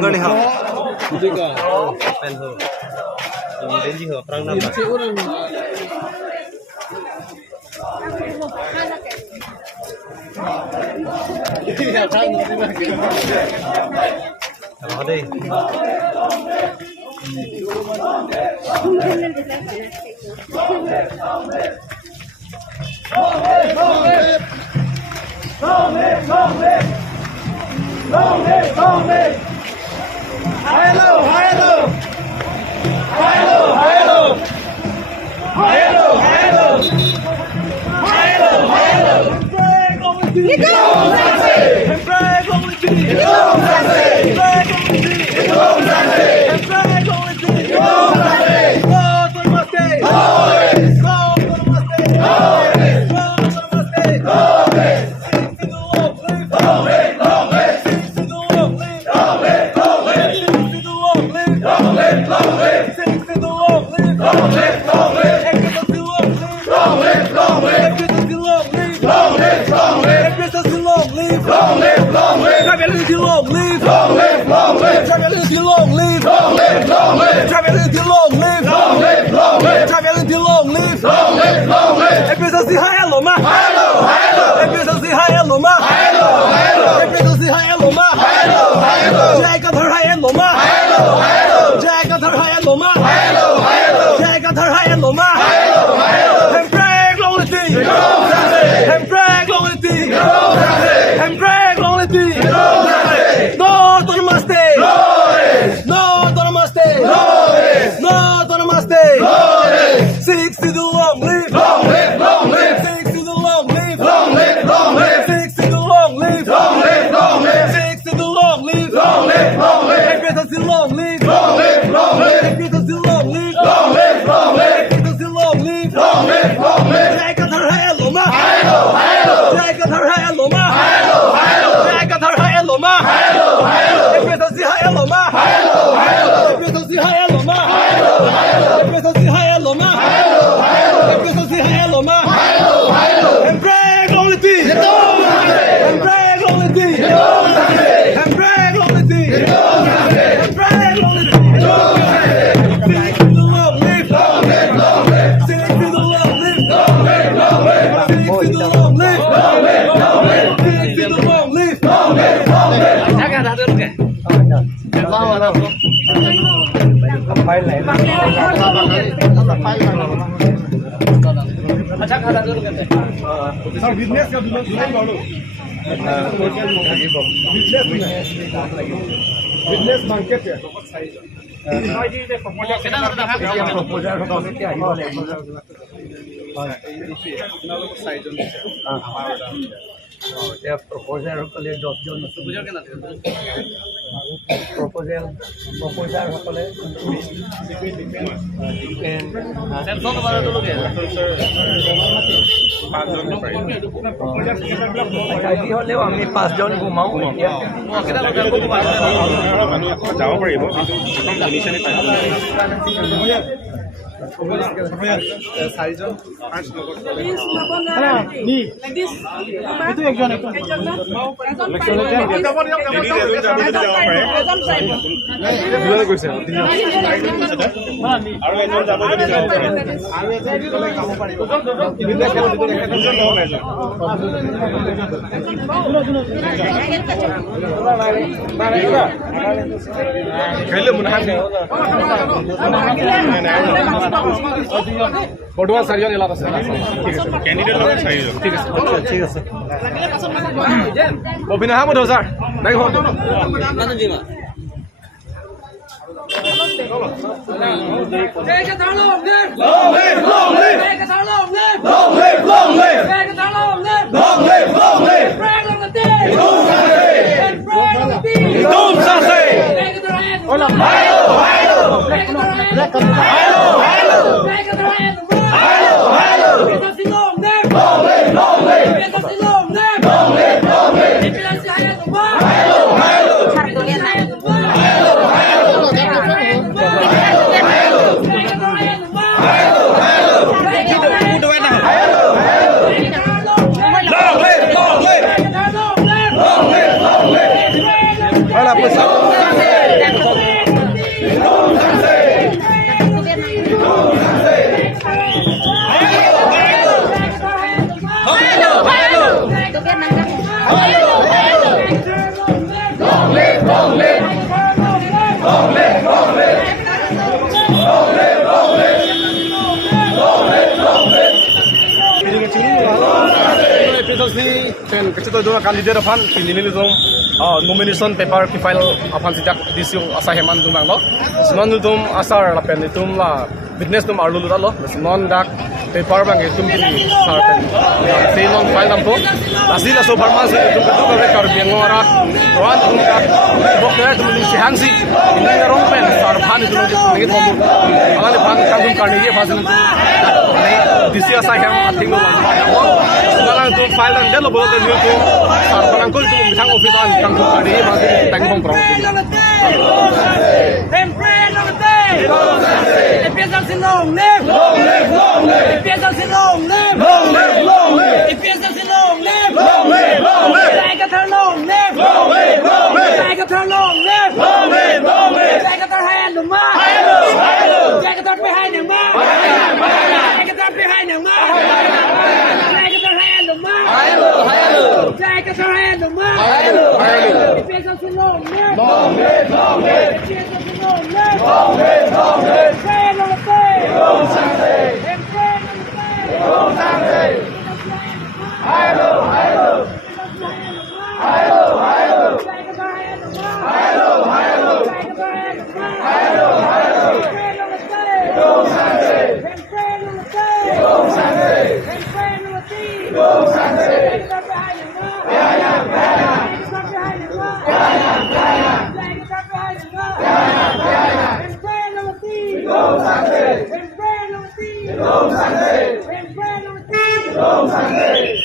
Gani ha. Đến gì hả? Prang nama. Ở đây. Business market ya. Proposal সকলে 10 জন proposal কেনা proposal সকলে cellphone বারে তো লোকে আজি হলেও আমি 5 জন ঘুমাও এতিয়া কেটা লোক যাব পাৰিব কিন্তু এখন কমিশনে পায় চাৰিজন পাঁচ বৰ্তমান চাৰিজন এলাত আছে কেণ্ডিডেট লগত চাৰিজন ঠিক আছে ঠিক আছে অভিনয় হামুদ ছাৰ নাই ঘৰ Mana pusat. APHLC dan kecil itu kandidat apa? Ini itu nomination paper file apa sejak DIPHU asal heman itu bang lo. Senon itu asal lapen itu lah business itu malu luar lo. Senon dak paper bang itu mungkin sarpen. Senon file nampu. Asli lah so permas itu kedua rekor biang orang. Tuan itu dak boknya itu mungkin sihansi. Ini orang pen sarpan itu lagi ngomong. Malah di pan kagum karniye fasil itu. DIPHU asal heman tinggal lagi. Sekarang itu file dan dia lo boleh dari itu sarpan angkul itu bisa office an kagum karniye masih tengong pro. APHLC long live! Long live! Long live! APHLC long live! Long live! Long live! APHLC long live! Long live! Long live! Like a turn long live! Long live! Long live! Like a turn long live! Long live! Long live! Like a turn hand the mark! Like a turn behind the mark! Like a turn behind the mark! Like a turn hand the mark! Like a turn hand the mark! APHLC long live! Long live! Long live! APHLC long live! Long live! Long live! Train on the train! Long Sunday! And train on the train! Long Sunday! Hello! Hello! Hello! Hello! Take a hand of mine! Hello! Hello! Take a hand of mine! Hello! Hello! Train on the train! Long Sunday! And train on the train! Long Sunday! And train on the team! Long Sunday! Take it behind your mouth! Take it behind your mouth! Take it behind your mouth! And train on the team! Long Sunday! And train on the team! Long Sunday! And train on the team! Long Sunday!